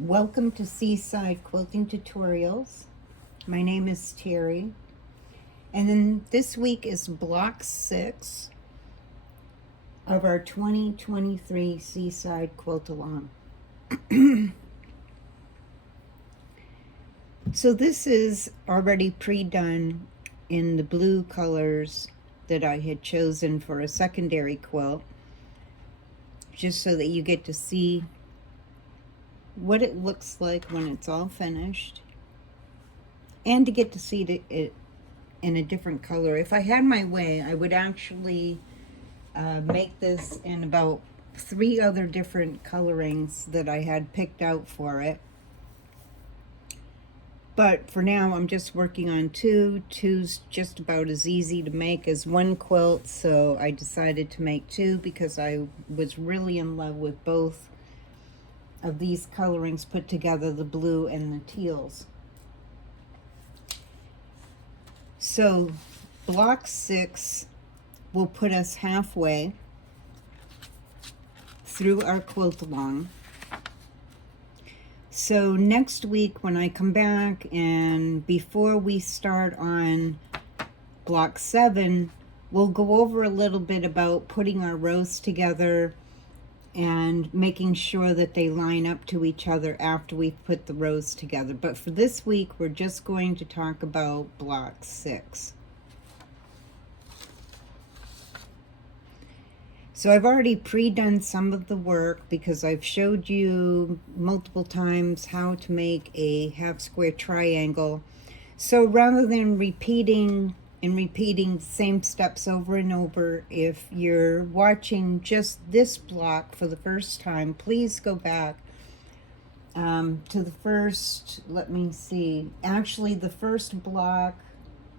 Welcome to Seaside Quilting Tutorials. My name is Terry, and then this week is block 6 of our 2023 Seaside Quilt Along. So this is already pre-done in the blue colors that I had chosen for a secondary quilt, just so that you get to see what it looks like when it's all finished, and to get to see it in a different color. If I had my way, I would actually make this in about 3 other different colorings that I had picked out for it. But for now, I'm just working on 2. 2's just about as easy to make as 1 quilt, so I decided to make 2 because I was really in love with both of these colorings put together, the blue and the teals. So block 6 will put us halfway through our quilt along. So next week when I come back, and before we start on block 7, we'll go over a little bit about putting our rows together and making sure that they line up to each other after we've put the rows together. But for this week, we're just going to talk about block 6. So I've already pre-done some of the work because I've showed you multiple times how to make a half square triangle. So rather than repeating the same steps over and over, if you're watching just this block for the first time, please go back to the first, let me see, actually the first block,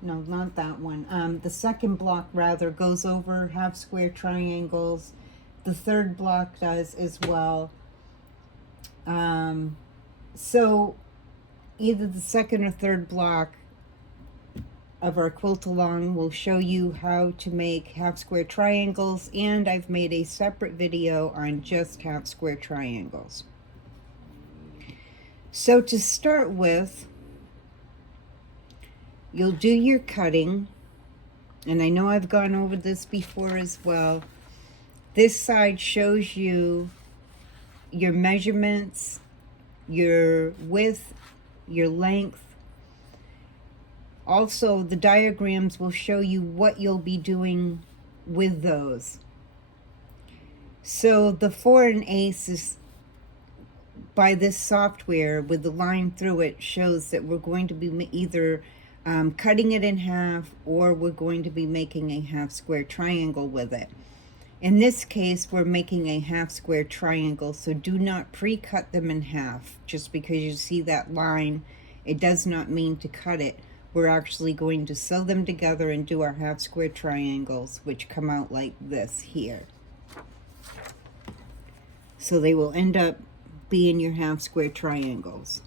no, not that one. The second block, rather, goes over half square triangles. The third block does as well. So either the second or third block of our quilt along will show you how to make half square triangles, and I've made a separate video on just half square triangles. So to start with, you'll do your cutting, and I know I've gone over this before as well. This side shows you your measurements, your width, your length. Also, the diagrams will show you what you'll be doing with those. So the 4 1/8 is, by this software with the line through it, shows that we're going to be either cutting it in half, or we're going to be making a half square triangle with it. In this case, we're making a half square triangle, so do not pre-cut them in half. Just because you see that line, it does not mean to cut it. We're actually going to sew them together and do our half square triangles, which come out like this here. So they will end up being your half square triangles.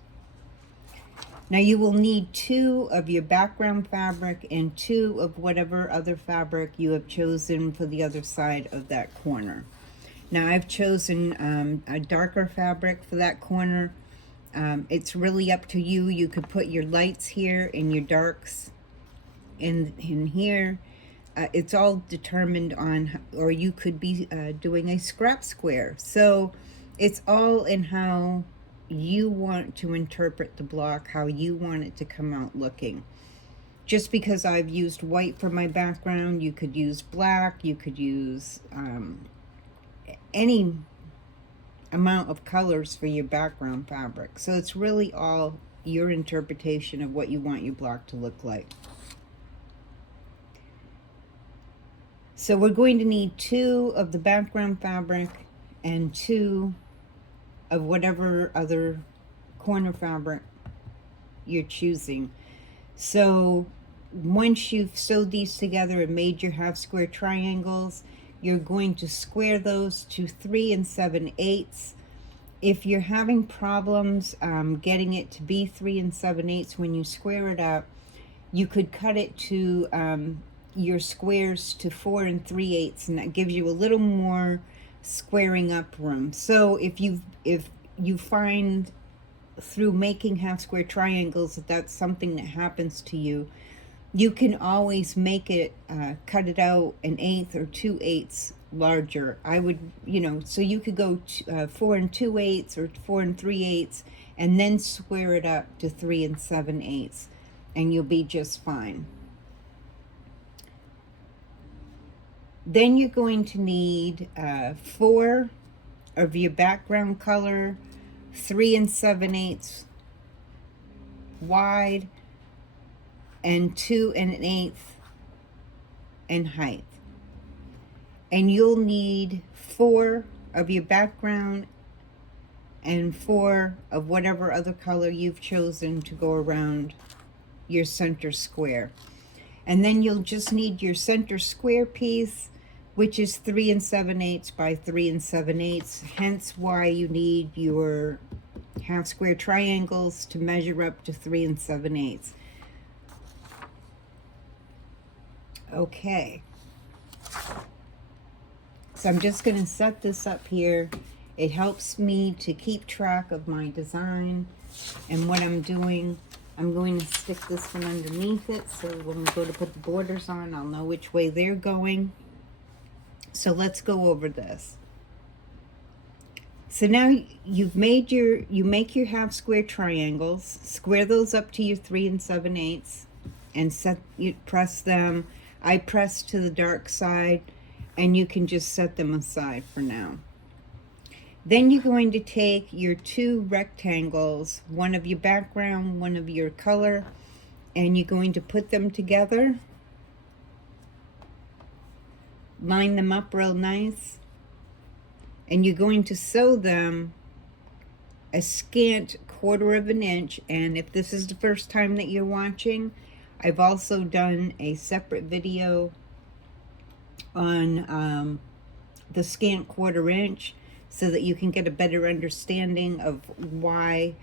Now you will need 2 of your background fabric and 2 of whatever other fabric you have chosen for the other side of that corner. Now I've chosen a darker fabric for that corner. It's really up to you. You could put your lights here and your darks in here. It's all determined on, or you could be doing a scrap square. So it's all in how you want to interpret the block, how you want it to come out looking. Just because I've used white for my background, you could use black, you could use any amount of colors for your background fabric. So it's really all your interpretation of what you want your block to look like. So we're going to need 2 of the background fabric and 2 of whatever other corner fabric you're choosing. So once you've sewed these together and made your half square triangles, you're going to square those to 3 7/8. If you're having problems getting it to be 3 7/8 when you square it up, you could cut it to your squares to 4 3/8, and that gives you a little more squaring up room. So if you find through making half square triangles, if that's something that happens to you, you can always make it, cut it out an eighth or 2/8 larger. I would, so you could go 4 2/8 or 4 3/8, and then square it up to 3 7/8, and you'll be just fine. Then you're going to need 4 of your background color, 3 7/8 wide, and 2 1/8 in height. And you'll need 4 of your background and 4 of whatever other color you've chosen to go around your center square. And then you'll just need your center square piece, which is 3 7/8 by 3 7/8, hence why you need your half square triangles to measure up to 3 7/8. Okay, so I'm just going to set this up here. It helps me to keep track of my design and what I'm doing. I'm going to stick this one underneath it, so when we go to put the borders on, I'll know which way they're going. So let's go over this. So now you make your half square triangles, square those up to your 3 7/8, and press them. I press to the dark side, and you can just set them aside for now. Then you're going to take your 2 rectangles, one of your background, one of your color, and you're going to put them together. Line them up real nice. And you're going to sew them a scant 1/4 of an inch. And if this is the first time that you're watching, I've also done a separate video on the scant 1/4 inch, so that you can get a better understanding of why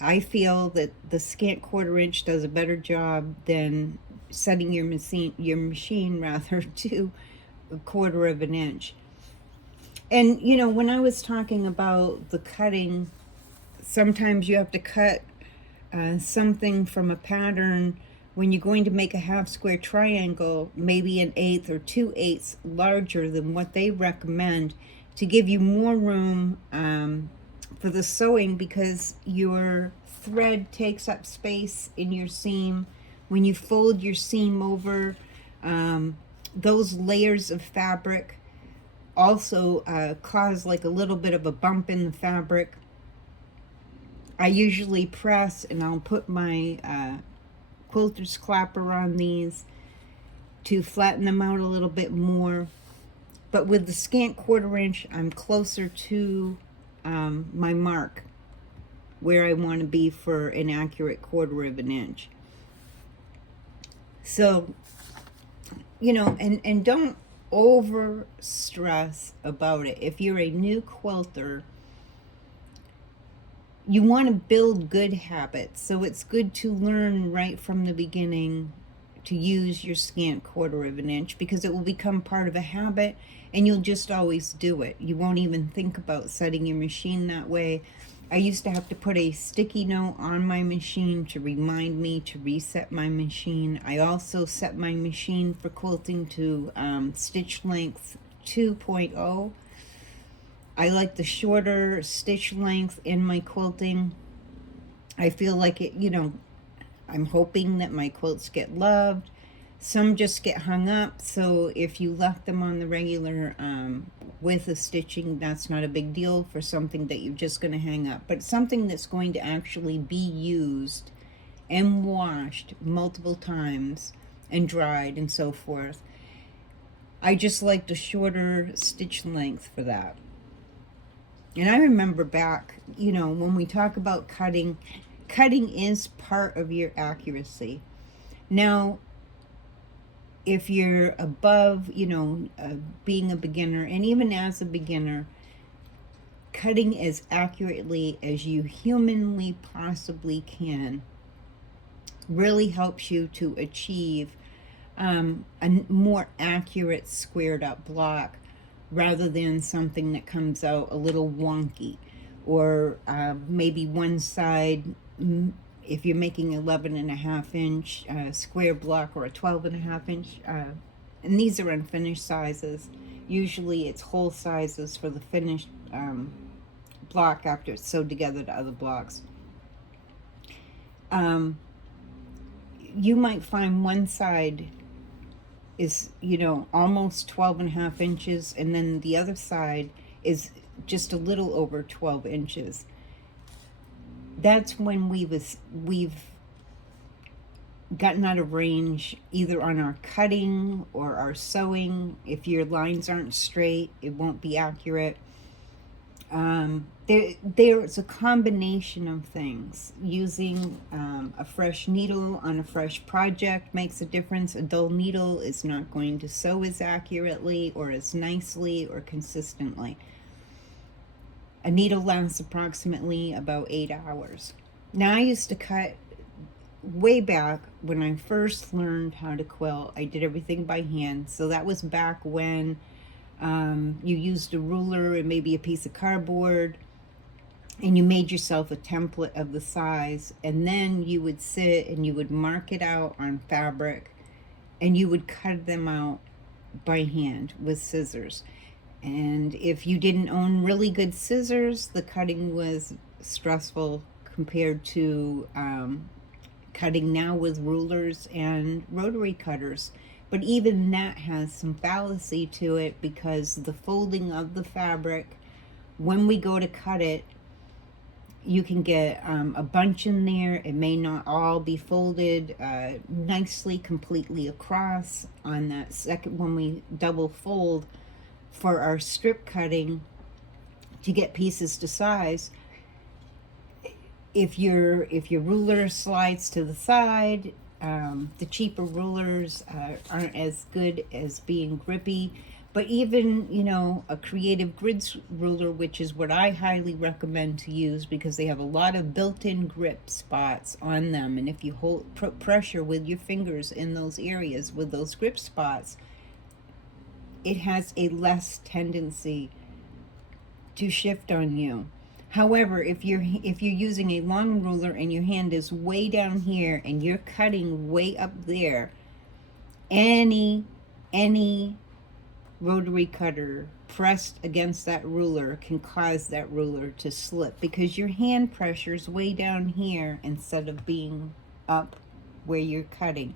I feel that the scant 1/4 inch does a better job than setting your machine rather to a 1/4 of an inch. And when I was talking about the cutting, sometimes you have to cut something from a pattern when you're going to make a half square triangle, maybe an 1/8 or 2/8 larger than what they recommend, to give you more room for the sewing, because your thread takes up space in your seam. When you fold your seam over, those layers of fabric also cause like a little bit of a bump in the fabric. I usually press, and I'll put my quilter's clapper on these to flatten them out a little bit more. But with the scant 1/4 inch, I'm closer to my mark, where I want to be for an accurate 1/4 of an inch. So, and don't over stress about it. If you're a new quilter, you want to build good habits. So it's good to learn right from the beginning to use your scant 1/4 of an inch, because it will become part of a habit, and you'll just always do it. You won't even think about setting your machine that way. I used to have to put a sticky note on my machine to remind me to reset my machine. I also set my machine for quilting to stitch length 2.0. I like the shorter stitch length in my quilting. I feel like it, I'm hoping that my quilts get loved. Some just get hung up, so if you left them on the regular with a stitching, that's not a big deal for something that you're just going to hang up. But something that's going to actually be used and washed multiple times and dried and so forth, I just like the shorter stitch length for that. And I remember back, when we talk about cutting is part of your accuracy. Now, if you're above, being a beginner, and even as a beginner, cutting as accurately as you humanly possibly can really helps you to achieve a more accurate squared up block, rather than something that comes out a little wonky, or maybe one side, if you're making 11.5 inch square block or a 12.5 inch, and these are unfinished sizes. Usually it's whole sizes for the finished block after it's sewed together to other blocks. You might find one side is, almost 12.5 inches, and then the other side is just a little over 12 inches. That's when we've gotten out of range, either on our cutting or our sewing. If your lines aren't straight, it won't be accurate. There's a combination of things. Using a fresh needle on a fresh project makes a difference. A dull needle is not going to sew as accurately or as nicely or consistently. A needle lasts approximately about 8 hours. Now, I used to cut way back when I first learned how to quilt. I did everything by hand. So that was back when you used a ruler and maybe a piece of cardboard, and you made yourself a template of the size, and then you would sit and you would mark it out on fabric, and you would cut them out by hand with scissors. And if you didn't own really good scissors, the cutting was stressful compared to cutting now with rulers and rotary cutters. But even that has some fallacy to it, because the folding of the fabric, when we go to cut it, you can get a bunch in there. It may not all be folded nicely completely across on that second, when we double fold for our strip cutting to get pieces to size. If your ruler slides to the side, the cheaper rulers aren't as good as being grippy. But even, a creative grids ruler, which is what I highly recommend to use, because they have a lot of built-in grip spots on them. And if you put pressure with your fingers in those areas with those grip spots, it has a less tendency to shift on you. However, if you're using a long ruler and your hand is way down here and you're cutting way up there, any rotary cutter pressed against that ruler can cause that ruler to slip, because your hand pressure is way down here instead of being up where you're cutting.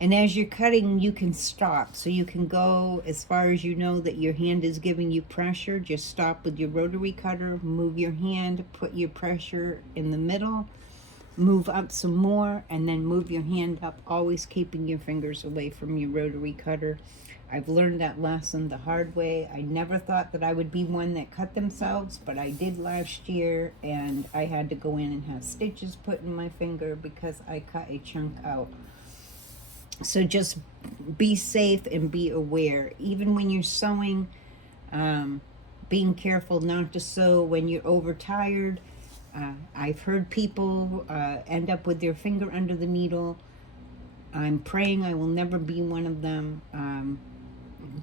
And as you're cutting, you can stop. So you can go as far as you know that your hand is giving you pressure. Just stop with your rotary cutter, move your hand, put your pressure in the middle, move up some more, and then move your hand up, always keeping your fingers away from your rotary cutter. I've learned that lesson the hard way. I never thought that I would be one that cut themselves, but I did last year, and I had to go in and have stitches put in my finger because I cut a chunk out. So just be safe and be aware. Even when you're sewing, being careful not to sew when you're overtired. I've heard people end up with their finger under the needle. I'm praying I will never be one of them.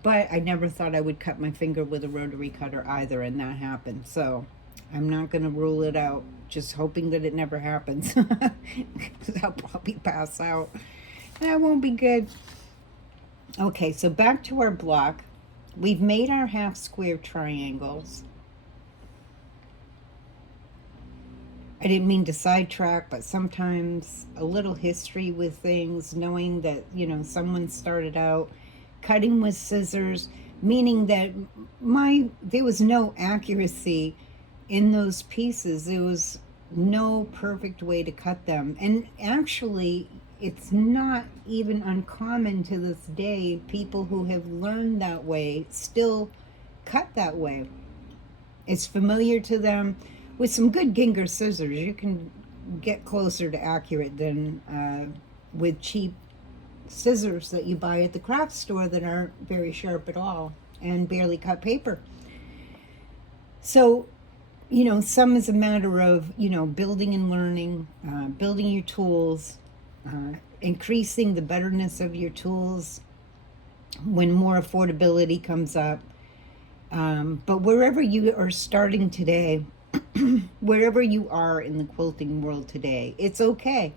But I never thought I would cut my finger with a rotary cutter either, and that happened. So I'm not going to rule it out, just hoping that it never happens. Because I'll probably pass out. That won't be good. Okay, so back to our block. We've made our half square triangles. I didn't mean to sidetrack, but sometimes a little history with things, knowing that, someone started out cutting with scissors, meaning that there was no accuracy in those pieces. There was no perfect way to cut them. And actually, it's not even uncommon to this day. People who have learned that way still cut that way. It's familiar to them. With some good Ginger scissors, you can get closer to accurate than with cheap scissors that you buy at the craft store that aren't very sharp at all and barely cut paper. So, some is a matter of, building and learning, building your tools, increasing the betterness of your tools when more affordability comes up. But wherever you are starting today, wherever you are in the quilting world today. It's okay.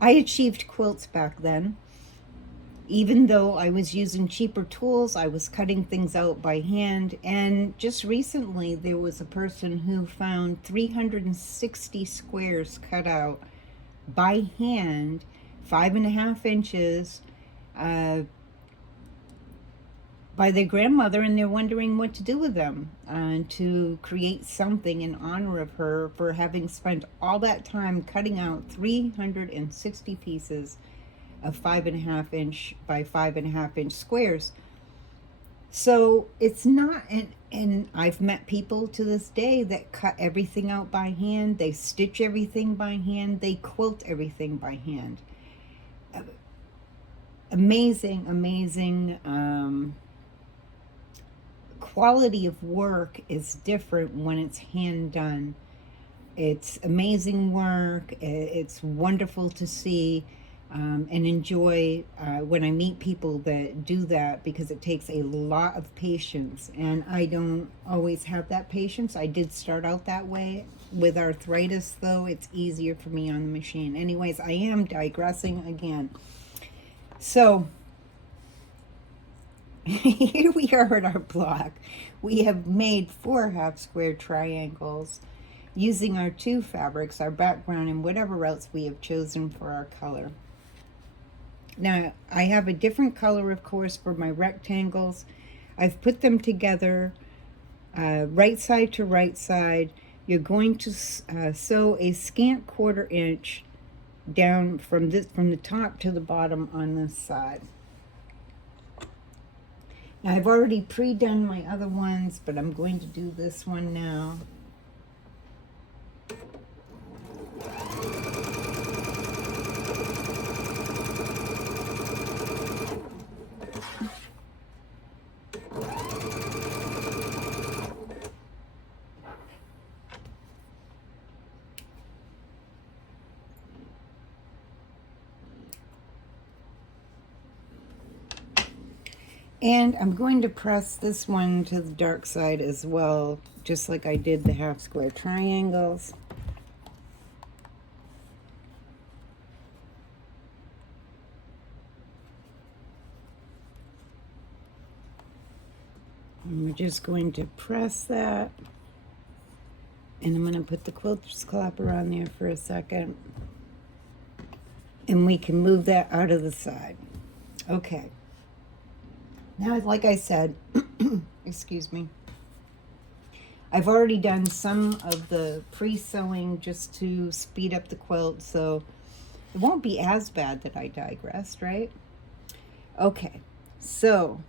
I achieved quilts back then. Even though I was using cheaper tools, I was cutting things out by hand. And just recently, there was a person who found 360 squares cut out by hand, 5.5 inches, by their grandmother, and they're wondering what to do with them, to create something in honor of her for having spent all that time cutting out 360 pieces of 5.5 inch by 5.5 inch squares. So it's not, and I've met people to this day that cut everything out by hand, they stitch everything by hand, they quilt everything by hand. Amazing, amazing. Quality of work is different when it's hand done. It's amazing work. It's wonderful to see and enjoy when I meet people that do that, because it takes a lot of patience, and I don't always have that patience. I did start out that way. With arthritis, though, it's easier for me on the machine. Anyways, I am digressing again. So here we are at our block. We have made 4 half-square triangles using our 2 fabrics, our background, and whatever else we have chosen for our color. Now, I have a different color, of course, for my rectangles. I've put them together right side to right side. You're going to sew a scant 1/4 inch down from the top to the bottom on this side. Now, I've already pre-done my other ones, but I'm going to do this one now. And I'm going to press this one to the dark side as well, just like I did the half-square triangles. And we're just going to press that. And I'm going to put the quilter's clapper on there for a second. And we can move that out of the side. Okay. Now, like I said, excuse me, I've already done some of the pre-sewing just to speed up the quilt, so it won't be as bad that I digressed, right? Okay, so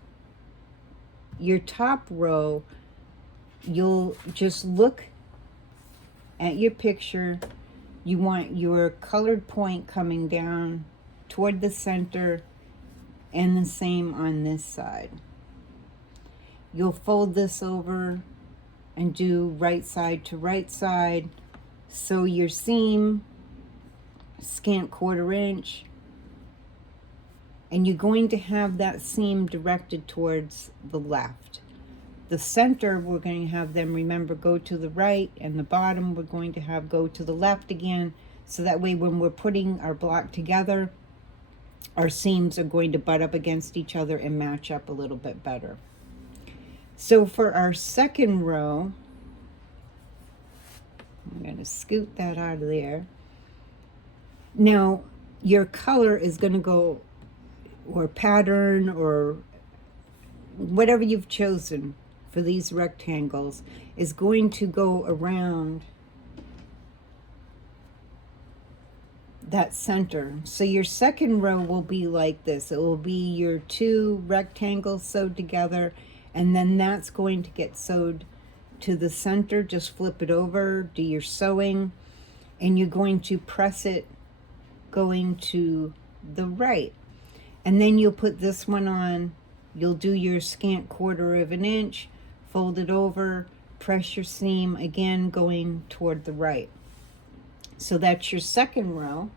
your top row, you'll just look at your picture. You want your colored point coming down toward the center, and the same on this side. You'll fold this over and do right side to right side. Sew your seam, scant 1/4 inch, and you're going to have that seam directed towards the left. The center, we're going to have them, remember, go to the right, and the bottom we're going to have go to the left again, so that way when we're putting our block together, our seams are going to butt up against each other and match up a little bit better. So for our second row, I'm going to scoot that out of there. Now, your color is going to go, or pattern, or whatever you've chosen for these rectangles, is going to go around that center. So your second row will be like this. It will be your 2 rectangles sewed together, and then that's going to get sewed to the center. Just flip it over, do your sewing, and you're going to press it going to the right. And then you'll put this one on. You'll do your scant 1/4 inch, fold it over, press your seam again going toward the right. So that's your second row.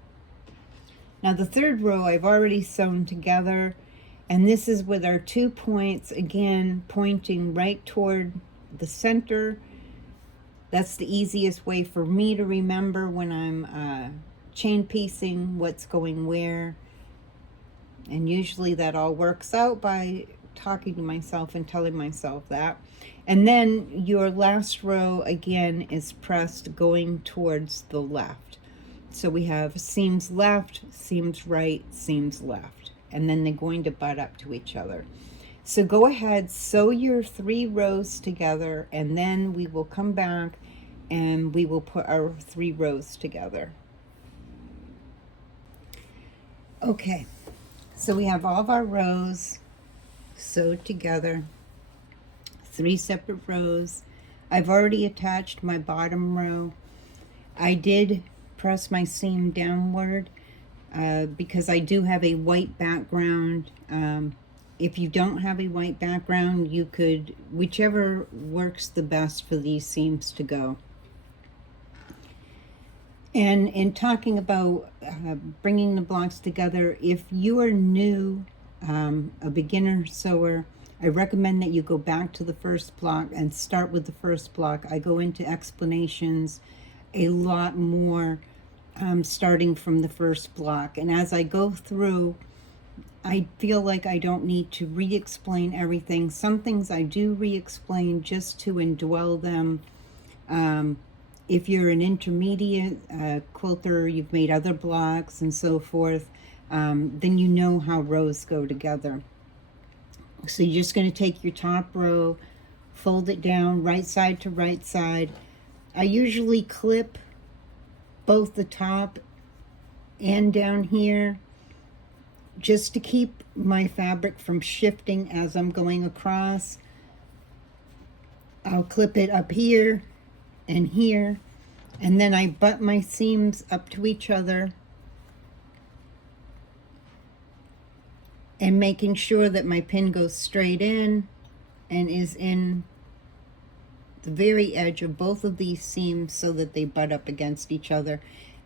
Now the third row I've already sewn together, and this is with our 2 points again pointing right toward the center, That's the easiest way for me to remember when I'm chain piecing what's going where. And usually that all works out by talking to myself and telling myself that. And then your last row again is pressed going towards the left. So we have seams left, seams right, seams left. And then they're going to butt up to each other. So go ahead, sew your 3 rows together, and then we will come back and we will put our 3 rows together. Okay, so we have all of our rows sewed together, 3 separate rows. I've already attached my bottom row. I did press my seam downward because I do have a white background. If you don't have a white background, you could, whichever works the best for these seams to go. And in talking about bringing the blocks together, if you are new, a beginner sewer, I recommend that you go back to the first block and start with the first block. I go into explanations a lot more starting from the first block. And as I go through, I feel like I don't need to re-explain everything. Some things I do re-explain just to indwell them. If you're an intermediate quilter, you've made other blocks and so forth, then you know how rows go together. So you're just going to take your top row, fold it down right side to right side. I usually clip both the top and down here just to keep my fabric from shifting as I'm going across. I'll clip it up here and here, and then I butt my seams up to each other and making sure that my pin goes straight in and is in the very edge of both of these seams so that they butt up against each other.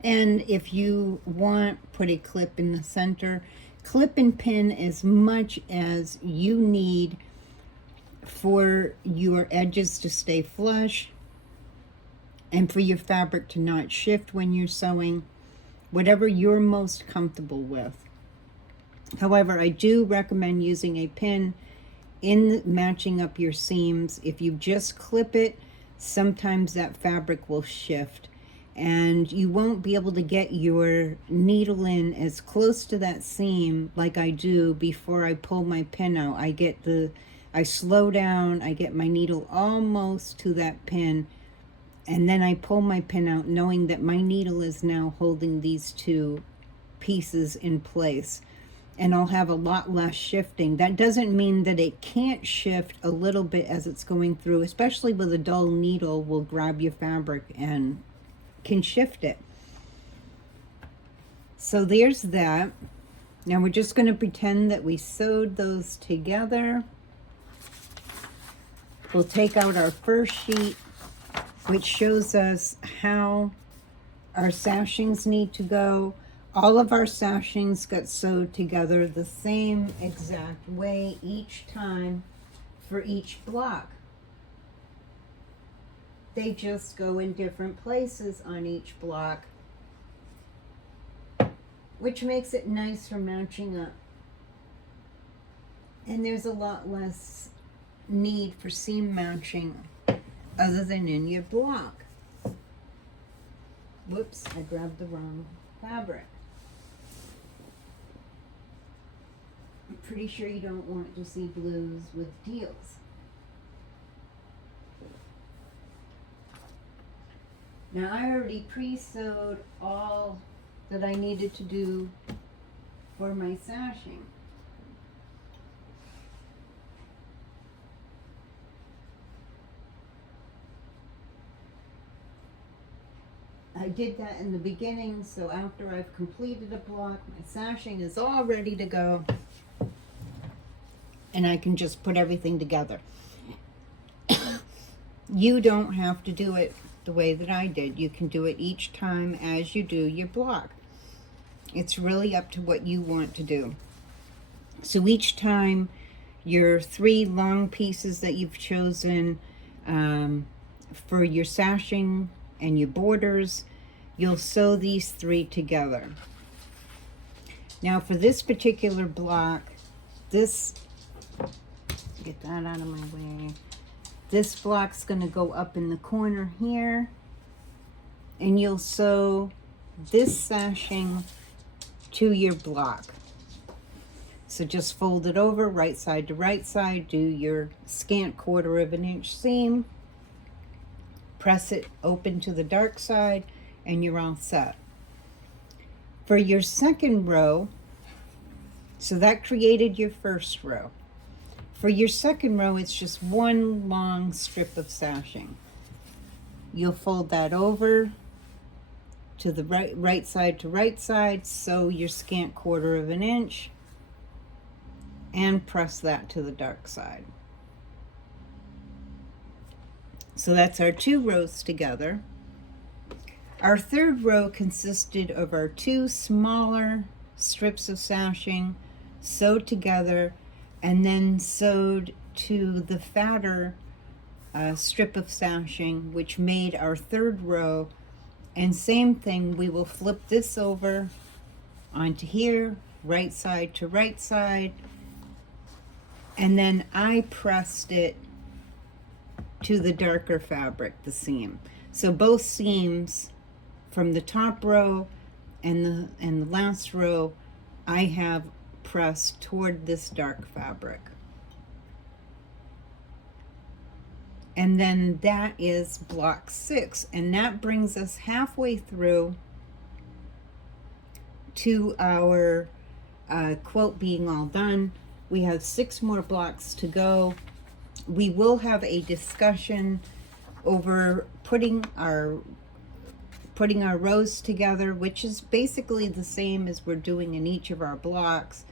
And if you want, put a clip in the center. Clip and pin as much as you need for your edges to stay flush and for your fabric to not shift when you're sewing, whatever you're most comfortable with. However, I do recommend using a pin in matching up your seams. If you just clip it, sometimes that fabric will shift and you won't be able to get your needle in as close to that seam like I do before I pull my pin out. I slow down, I get my needle almost to that pin, and then I pull my pin out knowing that my needle is now holding these 2 pieces in place. And I'll have a lot less shifting. That doesn't mean that it can't shift a little bit as it's going through, especially with a dull needle will grab your fabric and can shift it. So there's that. Now we're just going to pretend that we sewed those together. We'll take out our first sheet, which shows us how our sashings need to go. All of our sashings got sewed together the same exact way each time for each block. They just go in different places on each block, which makes it nice for matching up. And there's a lot less need for seam matching other than in your block. Whoops, I grabbed the wrong fabric. I'm pretty sure you don't want to see blues with teals. Now I already pre-sewed all that I needed to do for my sashing. I did that in the beginning, so after I've completed a block, my sashing is all ready to go. And I can just put everything together. You don't have to do it the way that I did. You can do it each time as you do your block. It's really up to what you want to do. So each time your 3 long pieces that you've chosen, for your sashing and your borders, you'll sew these 3 together. Now for this particular block, get that out of my way. This block's going to go up in the corner here, and you'll sew this sashing to your block. So just fold it over right side to right side, do your scant 1/4 inch seam, press it open to the dark side, and you're all set. For your second row, so that created your first row. For your second row, it's just one long strip of sashing. You'll fold that over to the right side to right side, sew your scant 1/4 inch, and press that to the dark side. So that's our 2 rows together. Our third row consisted of our 2 smaller strips of sashing sewed together and then sewed to the fatter strip of sashing, which made our third row. And same thing, we will flip this over onto here, right side to right side, and then I pressed it to the darker fabric, the seam. So both seams from the top row and the last row, I have pressed toward this dark fabric. And then that is block 6, and that brings us halfway through to our quilt being all done. We have 6 more blocks to go. We will have a discussion over putting our rows together, which is basically the same as we're doing in each of our blocks,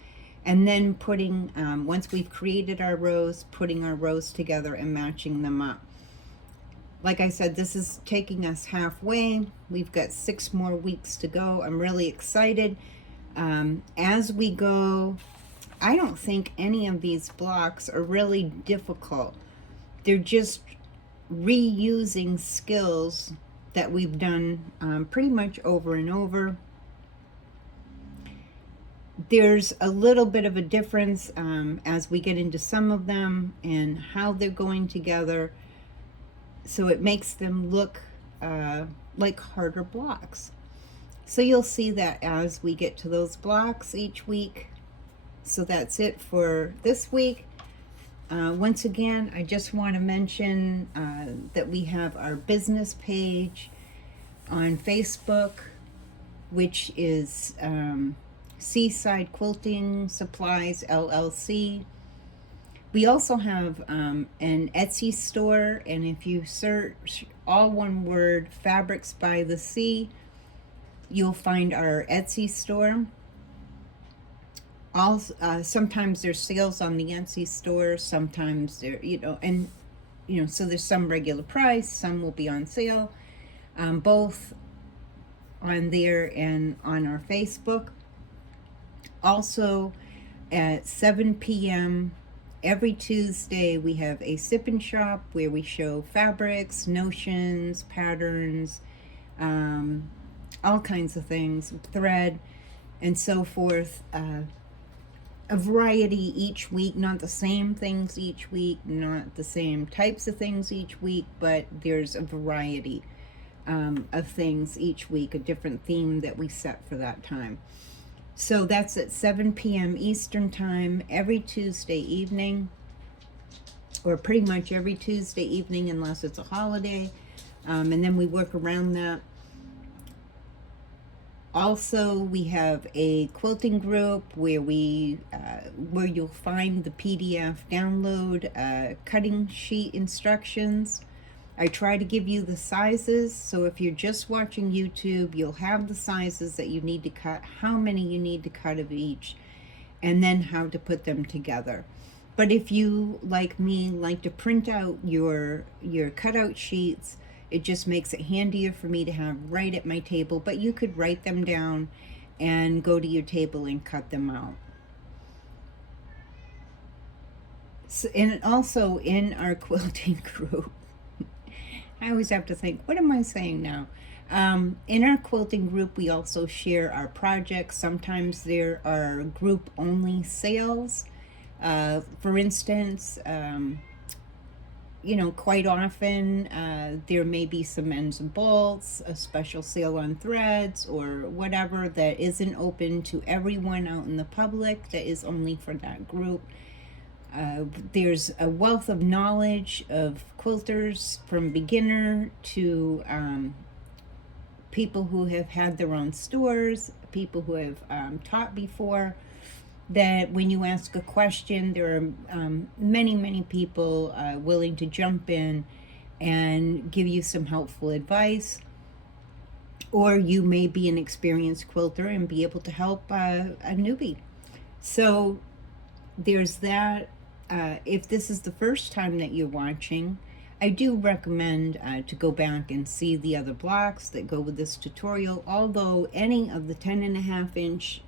and then putting, once we've created our rows, putting our rows together and matching them up. Like I said, this is taking us halfway. We've got 6 more weeks to go. I'm really excited. As we go, I don't think any of these blocks are really difficult. They're just reusing skills that we've done pretty much over and over. There's a little bit of a difference as we get into some of them and how they're going together, so it makes them look like harder blocks. So you'll see that as we get to those blocks each week. So that's it for this week. Once again, I just want to mention that we have our business page on Facebook, which is Seaside Quilting Supplies LLC. We also have an Etsy store, and if you search all one word, Fabrics by the Sea, you'll find our Etsy store. Sometimes there's sales on the Etsy store, sometimes there, so there's some regular price, some will be on sale, both on there and on our Facebook. Also, at 7 p.m. every Tuesday, we have a sip and shop where we show fabrics, notions, patterns, all kinds of things, thread, and so forth. A variety each week, not the same things each week, not the same types of things each week, but there's a variety of things each week, a different theme that we set for that time. So that's at 7 p.m. Eastern Time every Tuesday evening, or pretty much every Tuesday evening unless it's a holiday, and then we work around that. Also, we have a quilting group where where you'll find the PDF download cutting sheet instructions. I try to give you the sizes, so if you're just watching YouTube, you'll have the sizes that you need to cut, how many you need to cut of each, and then how to put them together. But if you, like me, like to print out your cutout sheets, it just makes it handier for me to have right at my table, but you could write them down and go to your table and cut them out. So, and also in our quilting group, I always have to think, what am I saying now? In our quilting group, we also share our projects. Sometimes there are group only sales. For instance, quite often there may be some ends and bolts, a special sale on threads, or whatever that isn't open to everyone out in the public, that is only for that group. There's a wealth of knowledge of quilters from beginner to people who have had their own stores, people who have taught before, that when you ask a question, there are many people willing to jump in and give you some helpful advice. Or you may be an experienced quilter and be able to help a newbie. So there's that. If this is the first time that you're watching, I do recommend to go back and see the other blocks that go with this tutorial, although any of the 10.5-inch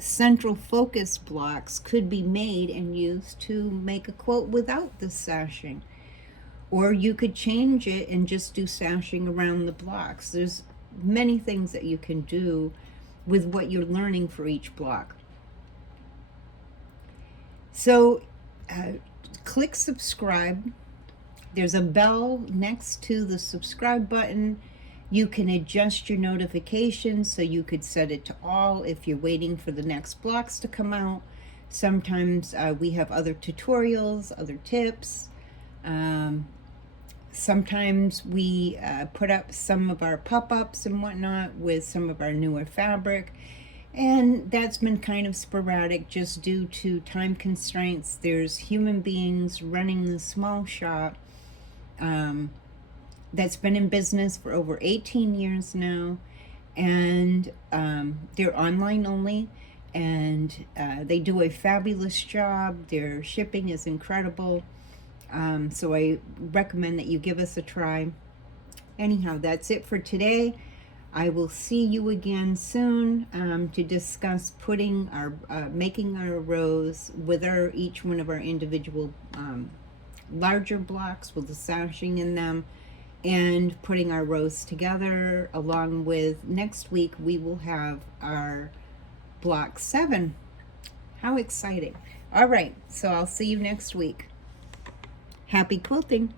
central focus blocks could be made and used to make a quilt without the sashing. Or you could change it and just do sashing around the blocks. There's many things that you can do with what you're learning for each block. So click subscribe. There's a bell next to the subscribe button. You can adjust your notifications, so you could set it to all if you're waiting for the next blocks to come out. Sometimes we have other tutorials, other tips. Sometimes we put up some of our pop-ups and whatnot with some of our newer fabric. And that's been kind of sporadic just due to time constraints. There's human beings running the small shop that's been in business for over 18 years now. And they're online only. And they do a fabulous job. Their shipping is incredible. So I recommend that you give us a try. Anyhow, that's it for today. I will see you again soon to discuss putting our making our rows with each one of our individual larger blocks with the sashing in them, and putting our rows together. Along with next week, we will have our block 7. How exciting! All right, so I'll see you next week. Happy quilting!